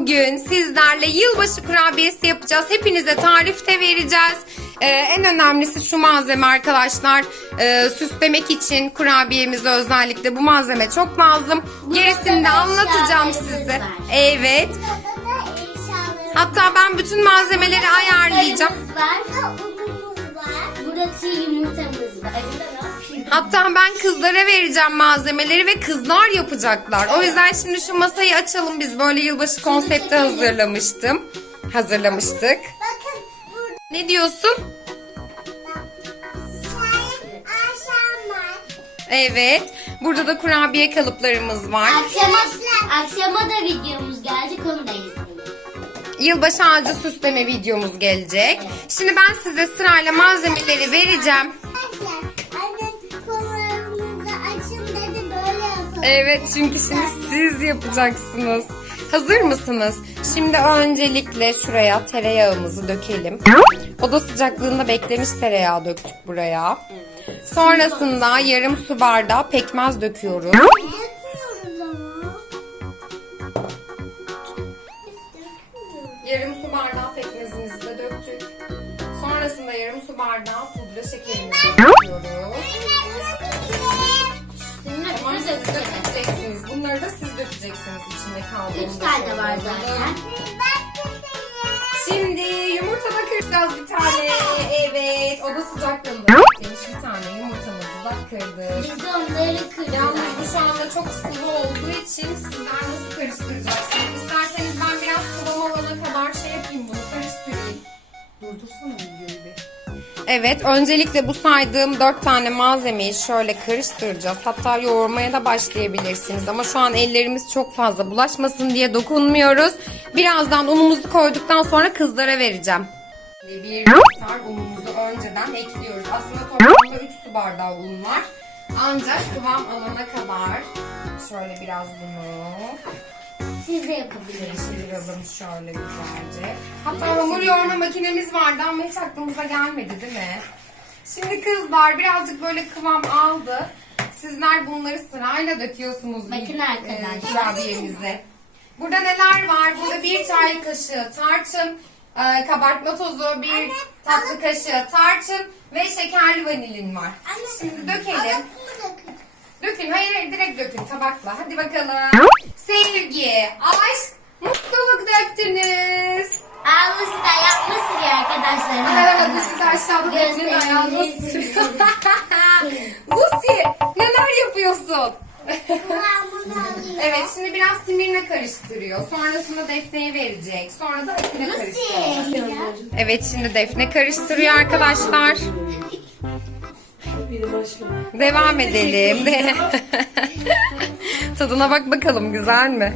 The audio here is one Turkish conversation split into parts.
bugün sizlerle yılbaşı kurabiyesi yapacağız. Hepinize tarif de vereceğiz. Ee, en önemlisi şu malzeme arkadaşlar. Ee, süslemek için kurabiyemize özellikle bu malzeme çok lazım. Gerisini de anlatacağım size. var. Evet. Hatta ben bütün malzemeleri ayarlayacağım. var. var. Burada çiğ yumurtamız var. Hatta ben kızlara vereceğim malzemeleri ve kızlar yapacaklar. O yüzden şimdi şu masayı açalım. Biz böyle yılbaşı konsepti hazırlamıştım. Hazırlamıştık. Bakın burada Ne diyorsun? var. Evet. Burada da kurabiye kalıplarımız var. Akşama, akşama da videomuz gelecek onu da izleyin. Yılbaşı ağacı süsleme videomuz gelecek. Şimdi ben size sırayla malzemeleri vereceğim. Evet çünkü şimdi siz yapacaksınız. Hazır mısınız? Şimdi öncelikle şuraya tereyağımızı dökelim. Oda sıcaklığında beklemiş tereyağı döktük buraya. Sonrasında yarım su bardağı pekmez döküyoruz. Yarım su bardağı pekmezimizi de döktük. Sonrasında yarım su bardağı pudra şekerimizi döküyoruz. Tamam siz dökeceksiniz. Bunları da siz dökeceksiniz içinde kaldığında. Üç tane var zaten. Şimdi yumurta da kıracağız bir tane. Evet. Oda sıcaklığında beklemiş bir tane yumurtamızı da kırdık. Biz de onları kırdık. Yalnız bu şu anda çok sıvı olduğu için sizler nasıl karıştıracaksınız? İsterseniz ben biraz kıvam alana kadar şey yapayım bunu karıştırayım. Durdursana videoyu bir. Evet, öncelikle bu saydığım dört tane malzemeyi şöyle karıştıracağız. Hatta yoğurmaya da başlayabilirsiniz. Ama şu an ellerimiz çok fazla bulaşmasın diye dokunmuyoruz. Birazdan unumuzu koyduktan sonra kızlara vereceğim. Bir miktar unumuzu önceden ekliyoruz. Aslında toplamda 3 su bardağı un var. Ancak kıvam alana kadar şöyle biraz bunu Siz de yapabilirsiniz. karıştıralım şöyle güzelce. Hatta hamur yoğurma makinemiz vardı ama hiç aklımıza gelmedi değil mi? Şimdi kızlar birazcık böyle kıvam aldı. Sizler bunları sırayla döküyorsunuz. Bakın bir, arkadaşlar. e, kurabiyemize. Burada neler var? Burada bir çay kaşığı tarçın, e, kabartma tozu, bir tatlı kaşığı tarçın ve şekerli vanilin var. Şimdi dökelim. Dökün. Hayır hayır direkt dökün tabakla. Hadi bakalım. Sevgi, aşk, mutluluk döktünüz. Ağlısı da yapmışsın ya arkadaşlar. Aa, Lucy de aşağıda Defne'nin ayağında sürüyor. Lucy neler yapıyorsun? evet şimdi biraz Simir'le karıştırıyor. Sonrasında Defne'ye verecek. Sonra da Akif'e karıştıracak. Evet şimdi Defne karıştırıyor arkadaşlar. Devam edelim. De. Tadına bak bakalım güzel mi?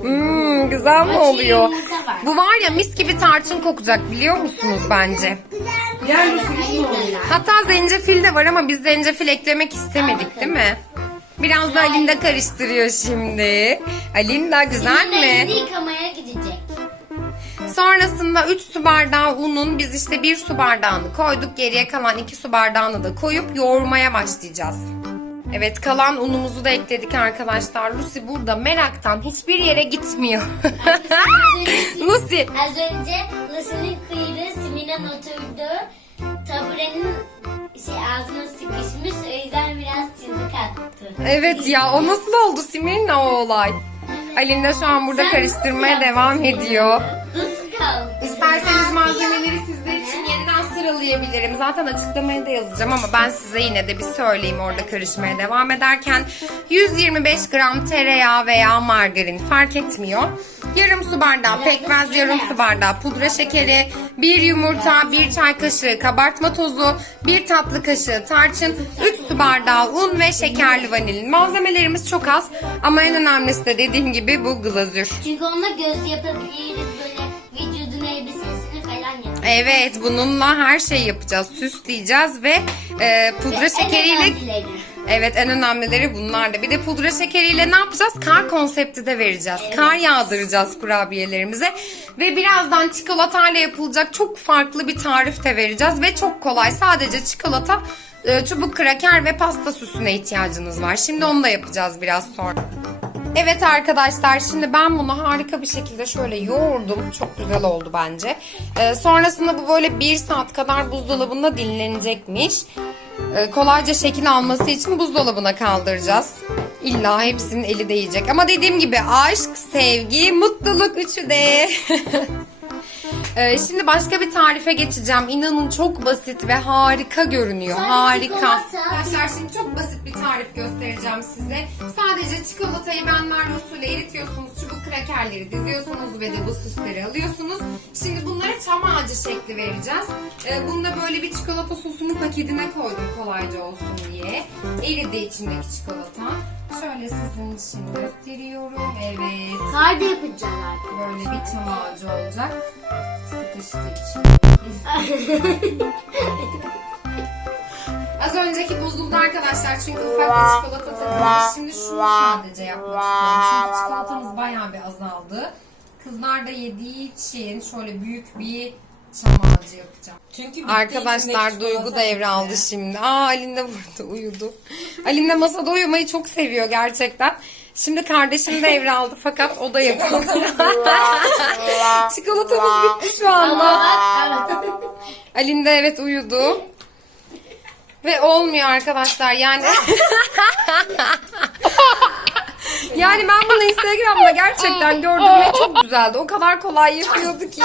Hmm, güzel mi oluyor? Bu var ya mis gibi tarçın kokacak biliyor musunuz bence? Hatta zencefil de var ama biz zencefil eklemek istemedik değil mi? Biraz da Alinda karıştırıyor şimdi. Alinda güzel mi? Yıkamaya. Sonrasında 3 su bardağı unun biz işte 1 su bardağını koyduk. Geriye kalan 2 su bardağını da koyup yoğurmaya başlayacağız. Evet kalan unumuzu da ekledik arkadaşlar. Lucy burada meraktan hiçbir yere gitmiyor. Lucy Az önce Lucy'nin kuyruğu Simin'in oturduğu taburenin şey altına sıkışmış. O yüzden biraz çığlık attı. Evet ya o nasıl oldu Simirna o olay? Alinda şu an burada Sen karıştırmaya devam ediyor. Nasıl kaldı? İsterseniz malzemeleri sizler için yeniden sıralayabilirim. Zaten açıklamaya da yazacağım ama ben size yine de bir söyleyeyim orada karışmaya devam ederken. 125 gram tereyağı veya margarin fark etmiyor. Yarım su bardağı pekmez, yarım su bardağı pudra şekeri, bir yumurta, bir çay kaşığı kabartma tozu, bir tatlı kaşığı tarçın, 3 su bardağı un ve şekerli vanilin. Malzemelerimiz çok az ama en önemlisi de dediğim gibi bu glazür. Çünkü onunla göz yapabiliriz Evet bununla her şeyi yapacağız. Süsleyeceğiz ve e, pudra şekeriyle... En önemlileri. Evet en önemlileri bunlar da. Bir de pudra şekeriyle ne yapacağız? Kar konsepti de vereceğiz. Kar yağdıracağız kurabiyelerimize. Ve birazdan çikolatayla yapılacak çok farklı bir tarif de vereceğiz. Ve çok kolay. Sadece çikolata, e, çubuk kraker ve pasta süsüne ihtiyacınız var. Şimdi onu da yapacağız biraz sonra. Evet arkadaşlar şimdi ben bunu harika bir şekilde şöyle yoğurdum. Çok güzel oldu bence. Ee, sonrasında bu böyle bir saat kadar buzdolabında dinlenecekmiş. Ee, kolayca şekil alması için buzdolabına kaldıracağız. İlla hepsinin eli değecek. Ama dediğim gibi aşk, sevgi, mutluluk üçü de. Ee, şimdi başka bir tarife geçeceğim. İnanın çok basit ve harika görünüyor. Sadece harika. çikolata. Arkadaşlar şimdi çok basit bir tarif göstereceğim size. Sadece çikolatayı benmari usulü eritiyorsunuz. Çubuk krakerleri diziyorsunuz ve de bu süsleri alıyorsunuz. Şimdi bunlara çam ağacı şekli vereceğiz. Ee, bunu da böyle bir çikolata sosunun paketine koydum kolayca olsun diye. Eridi içindeki çikolata. Şöyle sizin için gösteriyorum. Evet. Kar da yapacağız artık. Böyle bir çam ağacı olacak. Sıkıştık. Az önceki bozuldu arkadaşlar çünkü ufak bir çikolata takılmış. Şimdi şunu sadece yapmak istiyorum. Çünkü çikolatamız bayağı bir azaldı. Kızlar da yediği için şöyle büyük bir çam ağacı yapacağım. Çünkü Arkadaşlar Duygu çikolata devraldı bitti. şimdi. Aa Alin de burada uyudu. Alin de masada uyumayı çok seviyor gerçekten. Şimdi kardeşim devraldı fakat o da yapıyor. Çikolatamız bitti şu anda. Alin de evet uyudu. Ve olmuyor arkadaşlar yani. yani ben bunu Instagram'da gerçekten gördüm ve çok güzeldi. O kadar kolay yapıyordu ki.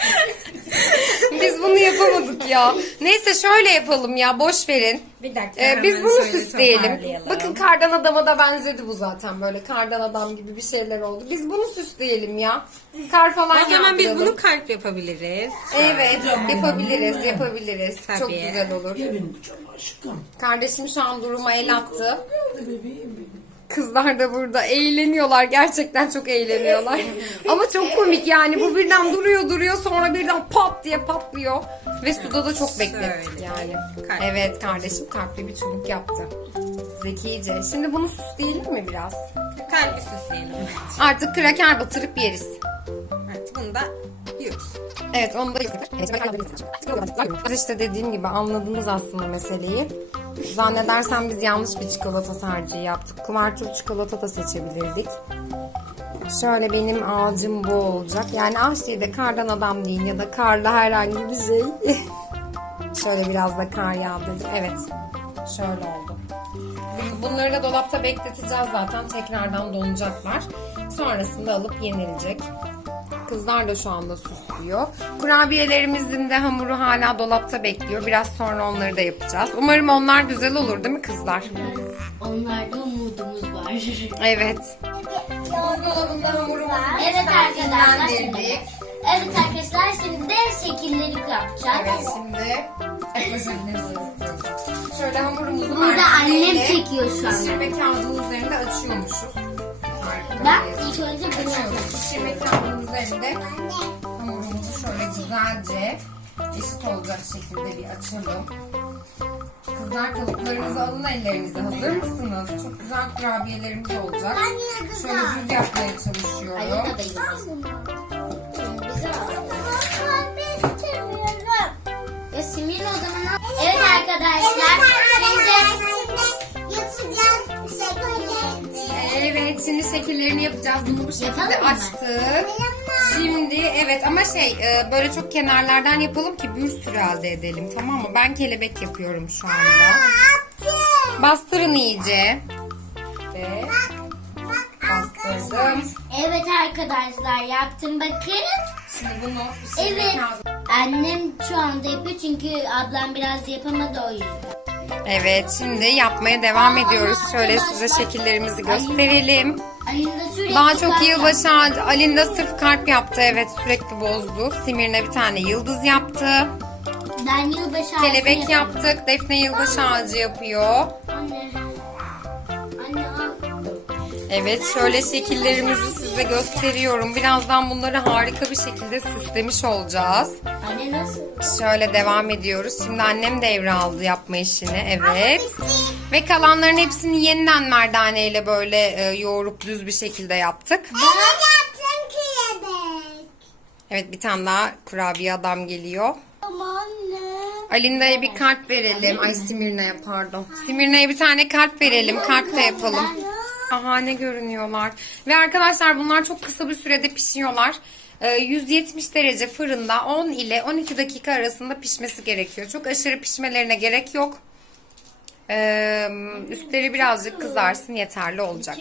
Biz bunu yapamadık ya. Neyse şöyle yapalım ya boş verin. Bir dakika. Ee, biz bunu süsleyelim. Bakın kardan adama da benzedi bu zaten böyle kardan adam gibi bir şeyler oldu. Biz bunu süsleyelim ya. Kar falan O zaman biz yaptıralım. bunu kalp yapabiliriz. Evet yapabiliriz yapabiliriz. Tabii. Çok güzel olur. Benim çok aşkım. Kardeşim şu an duruma el attı. Bebeğim benim. Kızlar da burada eğleniyorlar. Gerçekten çok eğleniyorlar. Ama çok komik yani. Bu birden duruyor duruyor sonra birden pat diye patlıyor. Ve suda da çok beklettik yani. Kalp. Evet kardeşim kalpli bir çubuk yaptı. Zekice. Şimdi bunu süsleyelim mi biraz? Kalbi süsleyelim. Artık kraker batırıp yeriz. Artık bunu da yiyoruz. Evet onu da işte dediğim gibi anladınız aslında meseleyi. Zannedersem biz yanlış bir çikolata tercihi yaptık. Kumartur çikolata da seçebilirdik. Şöyle benim ağacım bu olacak. Yani ağaç değil de kardan adam deyin ya da karla herhangi bir şey. Şöyle biraz da kar yağdırdım. Evet. Şöyle oldu. Bunları da dolapta bekleteceğiz zaten. Tekrardan donacaklar. Sonrasında alıp yenilecek. Kızlar da şu anda süslüyor. Kurabiyelerimizin de hamuru hala dolapta bekliyor. Biraz sonra onları da yapacağız. Umarım onlar güzel olur değil mi kızlar? onlarda umudumuz var. Evet. Buzdolabında hamurumuzu Evet arkadaşlar şimdi. Evet arkadaşlar şimdi de şekilleri yapacağız. Evet şimdi yaklaşabilirsiniz. Şöyle hamurumuzu Burada annem çekiyor şu an. Pişirme kağıdının üzerinde açıyormuşuz. Ben ilk önce bunu yapacağım. Pişirme kağıdının üzerinde hamurumuzu şöyle güzelce eşit olacak şekilde bir açalım. Kızlar kalıplarınızı alın ellerinize. Hazır mısınız? Çok güzel kurabiyelerimiz olacak. Şöyle düz yapmaya çalışıyorum. Ya Simir o zaman. Evet arkadaşlar. Şimdi Evet şimdi şekillerini yapacağız. Bunu bu şekilde Yapalım mı? açtık. Şimdi evet ama şey e, böyle çok kenarlardan yapalım ki bir sürü elde edelim tamam mı? Ben kelebek yapıyorum şu anda. Bastırın iyice. Ve bastırdım. Evet arkadaşlar yaptım bakın. Şimdi bunu pişirmek Evet. lazım. Annem şu anda yapıyor çünkü ablam biraz yapamadı o yüzden. Evet şimdi yapmaya devam ediyoruz. Şöyle size şekillerimizi gösterelim. Daha çok yılbaşı ağacı. Alinda sırf kalp yaptı. Evet sürekli bozdu. Simir'ne bir tane yıldız yaptı. Ben yılbaşı ağacı Kelebek yaptık. Defne yılbaşı ağacı yapıyor. Evet şöyle şekillerimizi size gösteriyorum. Birazdan bunları harika bir şekilde süslemiş olacağız. Anne nasıl? Şöyle devam ediyoruz. Şimdi annem devraldı yapma işini. Evet. Ve kalanların hepsini yeniden merdaneyle böyle e, yoğurup düz bir şekilde yaptık. Evet bir tane daha kurabiye adam geliyor. Alinda'ya bir kalp verelim. Ay Simirna'ya pardon. Simirna'ya bir tane kalp verelim. Kalp de yapalım. Şahane görünüyorlar. Ve arkadaşlar bunlar çok kısa bir sürede pişiyorlar. Ee, 170 derece fırında 10 ile 12 dakika arasında pişmesi gerekiyor. Çok aşırı pişmelerine gerek yok. Ee, üstleri birazcık kızarsın yeterli olacak.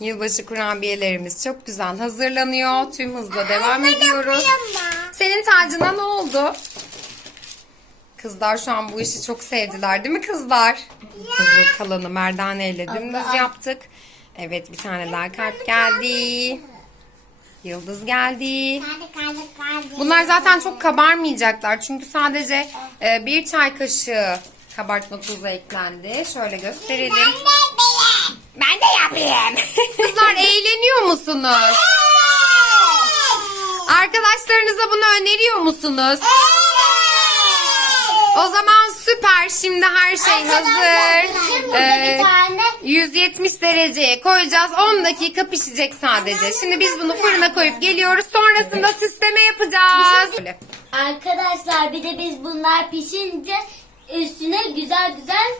Yılbaşı kurabiyelerimiz çok güzel hazırlanıyor. Tüm hızla devam ediyoruz. Senin tacına ne oldu? Kızlar şu an bu işi çok sevdiler değil mi kızlar? Hazır kalanı merdane ile dümdüz yaptık. Evet bir tane daha kalp geldi. Yıldız geldi. Bunlar zaten çok kabarmayacaklar. Çünkü sadece e, bir çay kaşığı kabartma tuzu eklendi. Şöyle gösterelim. Ben de yapayım. Kızlar eğleniyor musunuz? Arkadaşlarınıza bunu öneriyor musunuz? O zaman süper. Şimdi her şey hazır. Ee, bir tane 170 dereceye koyacağız. 10 dakika pişecek sadece. Şimdi biz bunu fırına koyup geliyoruz. Sonrasında süsleme yapacağız. Arkadaşlar bir de biz bunlar pişince üstüne güzel güzel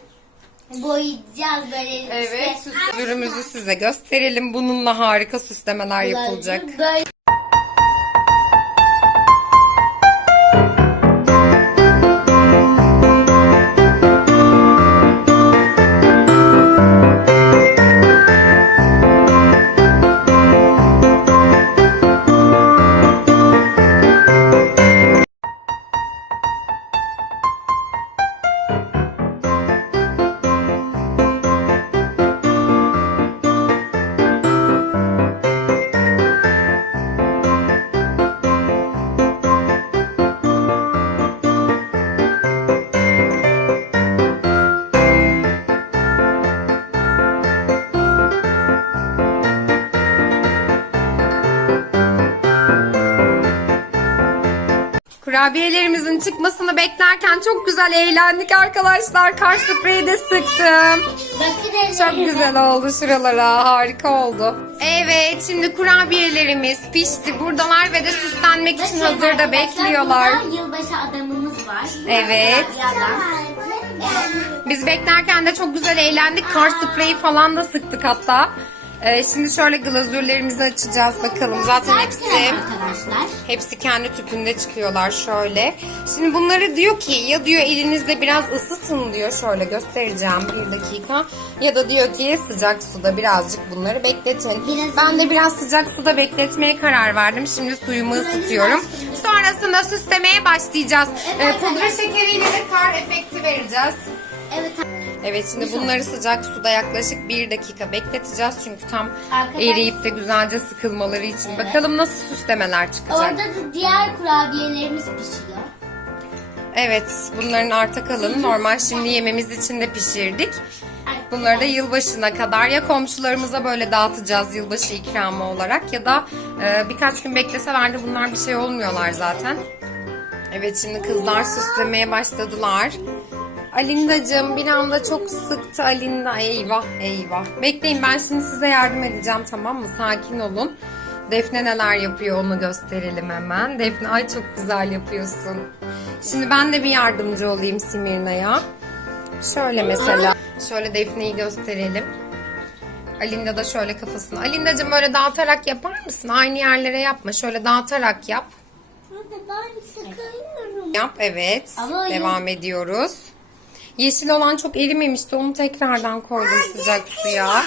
boyayacağız böyle Evet, işte. süs ürünümüzü size gösterelim. Bununla harika süslemeler yapılacak. Böyle Kurabiyelerimizin çıkmasını beklerken çok güzel eğlendik arkadaşlar. Kar spreyi de sıktım. Çok güzel oldu şuralara. Harika oldu. Evet şimdi kurabiyelerimiz pişti. Buradalar ve de süslenmek için hazırda bekliyorlar. Yılbaşı adamımız var. Evet. Biz beklerken de çok güzel eğlendik. Kar spreyi falan da sıktık hatta. Ee, şimdi şöyle glazürlerimizi açacağız bakalım. Zaten hepsi arkadaşlar. hepsi kendi tüpünde çıkıyorlar şöyle. Şimdi bunları diyor ki ya diyor elinizde biraz ısıtın diyor. Şöyle göstereceğim bir dakika. Ya da diyor ki sıcak suda birazcık bunları bekletin. Biraz- ben de biraz sıcak suda bekletmeye karar verdim. Şimdi suyumu ısıtıyorum. Sonrasında süslemeye başlayacağız. Ee, pudra şekeriyle de kar efekti vereceğiz. Evet. Evet şimdi bunları sıcak suda yaklaşık bir dakika bekleteceğiz. Çünkü tam Arkadaş- eriyip de güzelce sıkılmaları için. Bakalım nasıl süslemeler çıkacak. Orada da diğer kurabiyelerimiz pişiyor. Evet bunların arta kalanı normal şimdi yememiz için de pişirdik. Bunları da yılbaşına kadar ya komşularımıza böyle dağıtacağız yılbaşı ikramı olarak ya da e, birkaç gün bekleseler de bunlar bir şey olmuyorlar zaten. Evet şimdi kızlar süslemeye başladılar. Alindacığım bir anda çok sıktı Alinda. Eyvah eyvah. Bekleyin ben şimdi size yardım edeceğim tamam mı? Sakin olun. Defne neler yapıyor onu gösterelim hemen. Defne ay çok güzel yapıyorsun. Şimdi ben de bir yardımcı olayım Simirna'ya. Şöyle mesela. Şöyle Defne'yi gösterelim. Alinda da şöyle kafasını. Alindacığım böyle dağıtarak yapar mısın? Aynı yerlere yapma. Şöyle dağıtarak yap. Yap evet. Ama Devam ediyoruz. Yeşil olan çok erimemişti. Onu tekrardan koydum sıcak suya.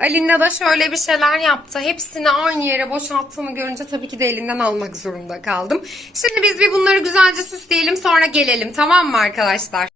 Alinda da şöyle bir şeyler yaptı. Hepsini aynı yere boşalttığımı görünce tabii ki de elinden almak zorunda kaldım. Şimdi biz bir bunları güzelce süsleyelim sonra gelelim tamam mı arkadaşlar?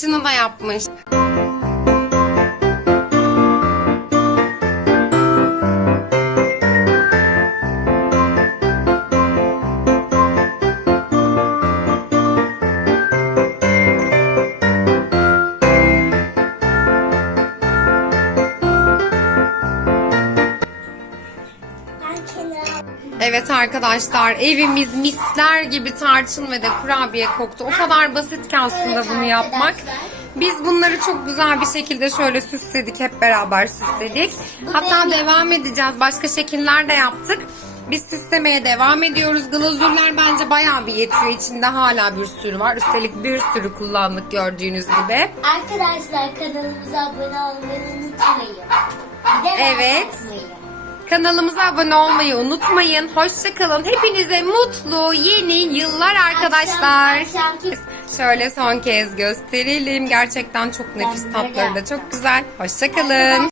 Saçını da yapmış. Arkadaşlar evimiz misler gibi tarçın ve de kurabiye koktu. O kadar basit ki aslında Evet bunu yapmak. arkadaşlar. Biz bunları çok güzel bir şekilde şöyle süsledik. Hep beraber süsledik. Hatta devam edeceğiz. Başka şekiller de yaptık. Biz süslemeye devam ediyoruz. Glazürler bence bayağı bir yetiyor. İçinde hala bir sürü var. Üstelik bir sürü kullandık gördüğünüz gibi. Arkadaşlar kanalımıza abone olmayı unutmayın. Bir de Evet. atmayı. Kanalımıza abone olmayı unutmayın. Hoşçakalın. Hepinize mutlu yeni yıllar arkadaşlar. Akşam- Şöyle son kez gösterelim. Gerçekten çok nefis tatları da çok güzel. Hoşçakalın.